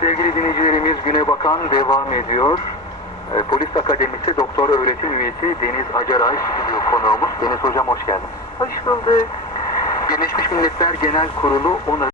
Sevgili dinleyicilerimiz Güne Bakan devam ediyor. Ee, Polis Akademisi Doktor Öğretim Üyesi Deniz Acaray stüdyo konuğumuz. Deniz Hocam hoş geldin. Hoş bulduk. Birleşmiş Milletler Genel Kurulu 10